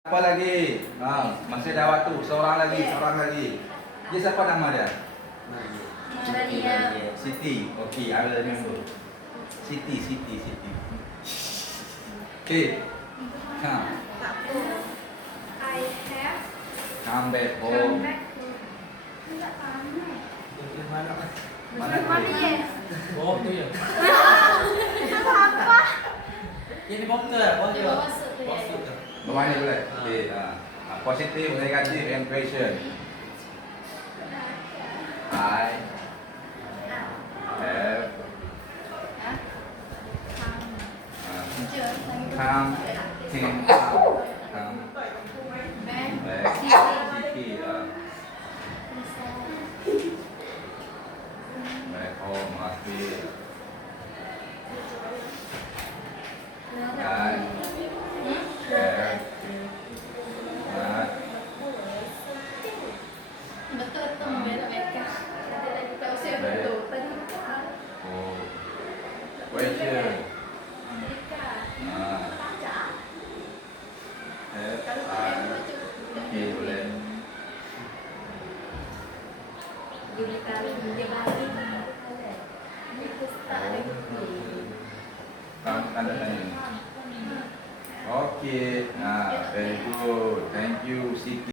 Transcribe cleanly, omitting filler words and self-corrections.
Apa lagi? Masih ada waktu. Seorang lagi. Dia siapa nama dia? Maria. Siti. Okay, I will remember. Siti. Okay. Come. I have Come back come home. back home. Mana Mana tu? ya? Oh, tu ya. Apa? Ini bom tu ya, bom tu. Bawah tu ya. Bawah ni boleh. Okay. Positive, negative, and question. I have come back. Siti. Back home must be. I have not. Betul tu membela mereka. Ada lagi tak usah betul. Tadi Oh, question. mereka. Have Kalau I? tak betul. Okay, boleh. Dia kali dia balik. Itu tak ada bukti. Kamu tanda tanya. Okay, very good. Thank you, Siti.